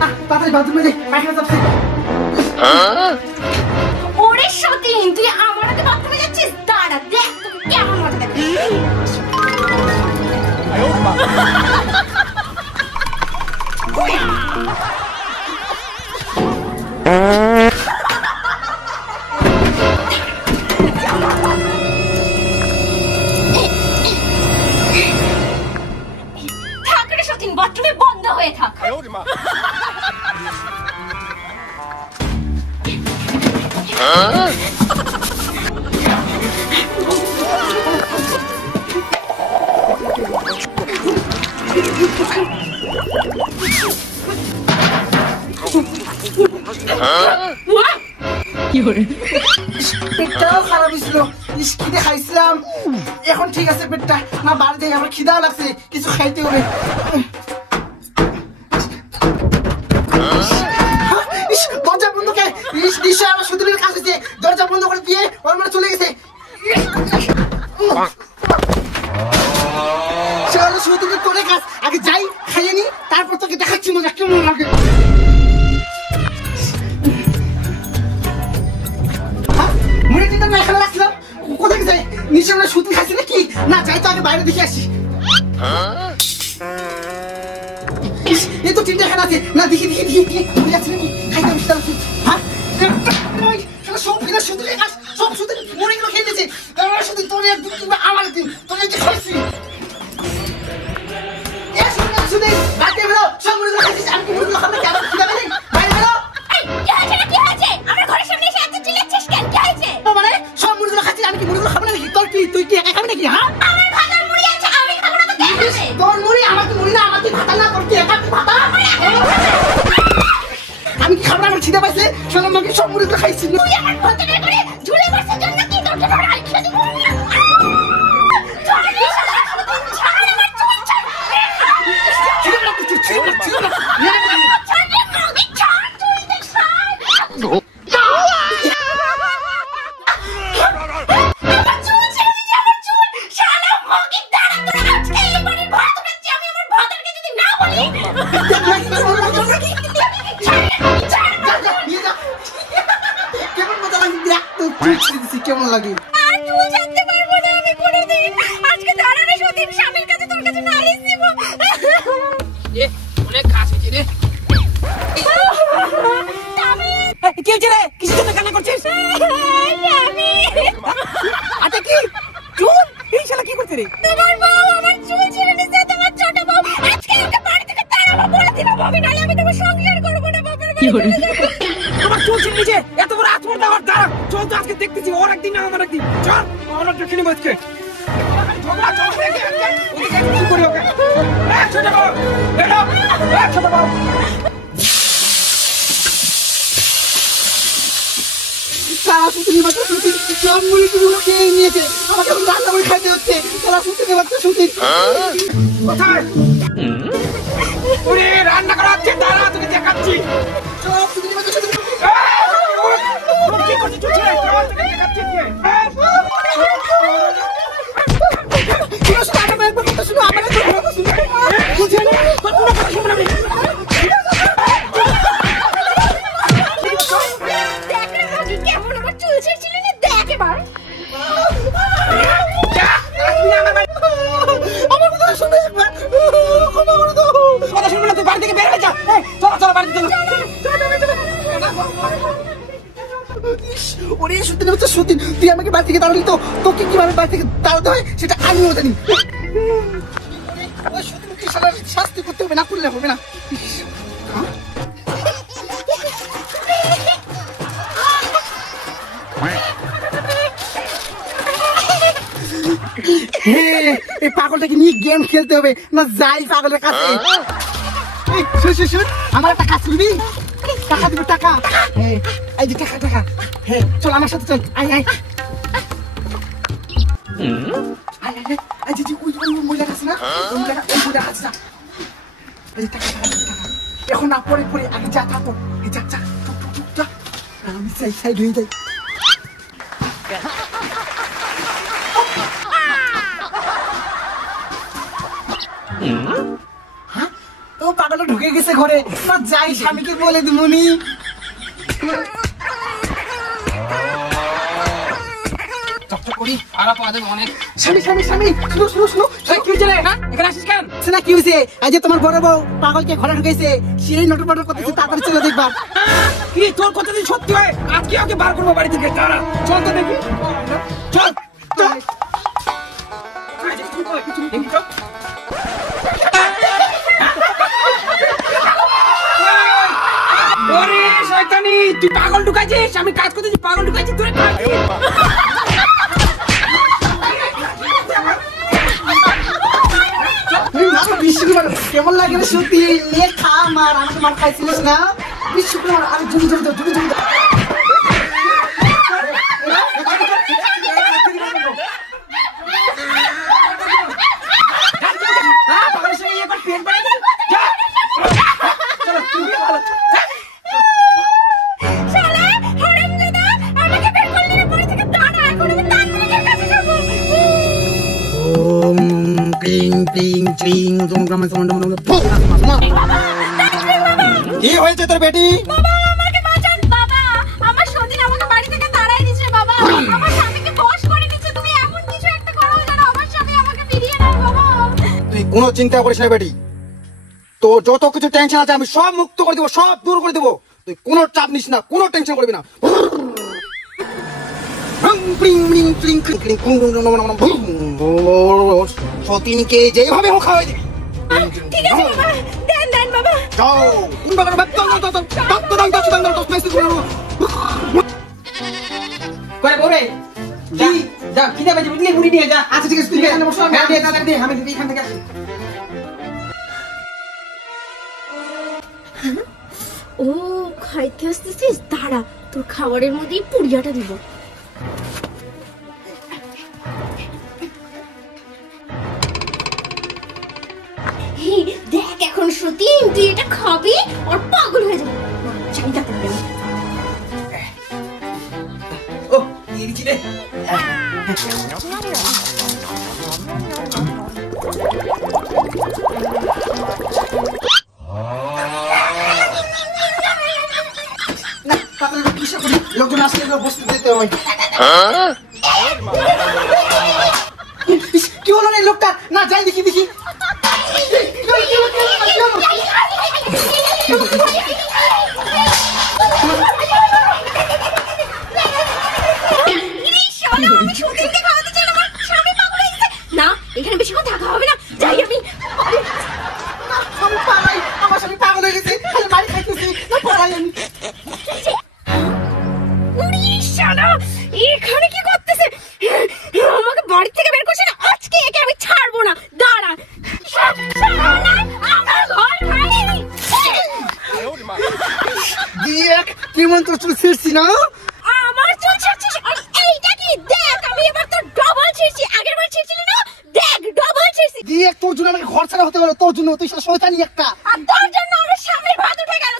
তাড়াতাড়ি বাথরুমে যাই, পায়খানা চাপছে। ওরে সতীন, তুই আমার আগে বাথরুমে যাচ্ছিস? দাঁড়া দেখ তোকে কেমন মজা দেখ। থাক রে সতীন, বাথরুমে বন্ধ হয়ে থাক। পেটটাও খারাপ হয়েছিল, খিদে খাইছিলাম, এখন ঠিক আছে পেটটা। না বাড়ি থেকে আমার খিদাও লাগছে, কিছু খাইতে হবে। দরজা বন্ধ কে? নিশ্চয় আমার সুদূরের কাছে যে দরজা বন্ধ করে দিয়ে ওর মানে চলে গেছে। সুদূরের তোরে কাজ, আগে যাই খাইয়ে নি, তারপর তোকে দেখাচ্ছি মজা কেমন লাগে। এখানে রাখলাম, কোথায় যাই? নিশ্চয় আমরা সুতি খাইছি নাকি? না যাই তো আগে বাইরে দেখে আসি। এই তো তিনটা এখানে আছে, না দেখি দেখি দেখি দেখি আছে নাকি? খাইতে হবে সেটা। হ্যাঁ সব ফিরে সুতি কাজ, সব সুতি মরে গেল খেয়ে দিয়েছে। শুধু তোর একদিন কিংবা আমার একদিন তোর যে খাইছি। শুধু বাড়িতে বেরো, সব মুড়িগুলো খাইছিস, আমি কি মুড়িগুলো খাবো? কেমন খিদা পেলে? বাইরে বেরো। কি হয়েছে না কি হয়েছে? আমার ঘরের সামনে এসে এত চিল্লাচ্ছিস কেন? কি হয়েছে? মানে সব মুড়িগুলো খাচ্ছিস, আমি কি মুড়িগুলো খাবো নাকি? তোর কি, তুই কি একা খাবি নাকি? হ্যাঁ আমার ভাতার মুড়ি আছে, আমি খাবো না তো কে খাবে? তোর মুড়ি আমার কি মুড়ি না? আমার কি ভাতা না? তোর কি একা কি ভাতা? আমি কি খাবো না? আমার খিদে পাইছে, শোনো আমাকে সব মুড়িগুলো খাইছি। তুই আমার ভাতার করে ঝুলে বসে জন্য কি তোর জন্য আই খেয়ে দিব? কেমন লাগে? জানতে পারবো না আমি কোনোদিন। আজকে দাঁড়ানো সতীন, স্বামীর কাছে তোর কাছে নালিশ দিব। অনেক কাজ হয়েছে রে। কি হয়েছে রে? কিসের জন্য কান্না করছিস? আচ্ছা কি চুল? এই শালা কি করছে রে? তোমার বউ আমার চুল ছিঁড়ে নিছে, তোমার ছোট বউ। আজকে ওকে বাড়ি থেকে তাড়াবো, বলে দিবা ভাবি, নাহলে আমি তোমার সংসার করবো না। বাপের বাড়ি তোমার চুল ছিঁড়ে নিছে, এত বড় আত্মর দাওয়ার দাঁড়া। চল তো আজকে দেখতেছি, ওর একদিন না আমার একদিন। চল আমরা দেখে নিব আজকে। ঝগড়া চল দেখে ওদিকে কি করি ওকে? ছোট বউ বেরো, ছোট বউ। সারা সুতিনি বাচ্চা সুতিন সব মুড়িগুলো খেয়ে নিয়েছে, আমাকে রান্না করে খাইতে হচ্ছে। সারা সুতিনি বাচ্চা সুতিন কোথায়? ওরে রান্না করা হচ্ছে, দাঁড়া তোকে দেখাচ্ছি। সব সুতিনি বাচ্চা সুতিন কি করছিস? চুল ছিঁড়ে চল তোকে দেখাচ্ছি। কেমন আমার চুল ছিঁড়ছিলি না? দেখ এবার। আমার কথা শুনে একবার কথা শুনবে না, তুই বাড়ি থেকে বের হয়ে যা। চলো চলো বাড়িতে চলো। ওরে সত্যি হচ্ছে সত্যি, তুই আমাকে বাড়ি থেকে তাড়ালি তো, তোকে কিভাবে বাড়ি থেকে তাড়াতে হয় সেটা আমিও জানি। সত্যি শাস্তি করতে হবে, না করলে হবে না। এই পাগলটাকে নিয়ে গেম খেলতে হবে না, যাই পাগলের কাছে। আমার একটা কাজ করবি, টাকা দিবি, টাকা। এই যে টাকা টাকা, হ্যাঁ চল আমার সাথে চল। আয় আয় মহিলা আছে না, এখন না পরে পরে আগে যা থাকো, যা যা যা, আমি সাইড হয়ে যাই। হ্যাঁ ও পাগলটা ঢুকে গেছে ঘরে, না যাই স্বামীকে বলে দিমুনি। চকচক করি আর আপনাদের অনেক স্বামী স্বামী স্বামী, শুনো শুনো শুনো, কি হয়েছে রে? হ্যাঁ এখানে আসিস কেন? না কি হয়েছে? আজ যে তোমার বড় বউ পাগলকে ঘরে ঢুকেছে, সেই নটর পটর করতেছে, তাড়াতাড়ি চলে দেখবা। কি তোর কথা যদি সত্যি হয় আজকে ওকে বার করবো বাড়ি থেকে। দাঁড়া চল তো দেখি, চল চল। দেখি চল। ওরে শয়তানি, তুই পাগল ঢুকাইছিস, আমি কাজ করতেছি, পাগল ঢুকাইছিস তোরে। কেমন লাগে রে সত্যি? নিয়ে খা, মার, আমাকে মার খাইছিলিস না? বিশ্বকুমার, আরে জুড়ি জুড়ি দাও, জুড়ি জুড়ি দাও। শালা হারামজাদা, আমাকে বের করলি না বাড়ি থেকে। দাঁড়া, এখন আমি তান্ত্রিকের কাছে যাব। ওম ক্লিং ক্লিং ক্লিং জুম গাম জুম ডম ডম। কি হয়েছে তোর বেটি? বাবা আমাকে বাঁচান বাবা, আমার সতীন আমাকে বাড়ি থেকে তাড়াই দিয়েছে বাবা। আমার স্বামীকে বশ করে নিচ্ছে, তুমি এমন কিছু একটা করো যেন আমার স্বামী আমাকে ফিরিয়ে নেয় বাবা। তুই কোনো চিন্তা করিস না বেটি, তোর যত কিছু টেনশন আছে আমি সব মুক্ত করে দেবো, সব দূর করে দেবো। তুই কোনো চাপ নিস না, কোনো টেনশন করবি না। সতীনকে যেভাবে হোক খাওয়াই দিবি। ঠিক আছে বাবা, দেন দেন বাবা। যাও করে বলে যা যা কিনে বাজে বুঝলি মুড়ি নিয়ে যা। আচ্ছা ঠিক আছে, তুই এখানে বসো, হ্যাঁ দে দাদা দে, আমি এখান থেকে আসি। ও খাইতে আসতেছিস? দাঁড়া, তোর খাবারের মধ্যেই পুড়িয়াটা দিব। দেখ এখন সতীন, তুই এটা খাবি আর পাগল হয়ে যাবি। চাইটা করবে না। ও দিয়ে দিচ্ছি রে। না তাড়াতাড়ি কিসে করি, লোকজন আসলে বসতে দিতে হয়। কি হলো রে লোকটা? না যাই দেখি দেখি। না এখানে বেশিক্ষণ থাকা হবে না, যাই আমি। আমি পালাই, আমার স্বামী পাগল হয়ে গেছে, খালি মারি খাইতেছি, না পালাই আমি। এখানে কি করতেছে? আমাকে বাড়ি থেকে বের করছে না, আজকে একে আমি ছাড়বো না। দাঁড়া, আমার ঘর খালি। দেখ কেমন তোর চুল ছিঁড়ছি না? আমার চুল ছিঁড়ছিস আর এইটা কি? দেখ আমি এবার তো ডবল ছিঁড়ছি, আগের বার ছিঁড়ছিলি না, দেখ ডবল ছিঁড়ছি। দেখ তোর জন্য আমাকে ঘর ছাড়া হতে পারে, তোর জন্য, তুই শয়তানি একটা। আর তোর জন্য আমার স্বামীর ভাত উঠে গেল।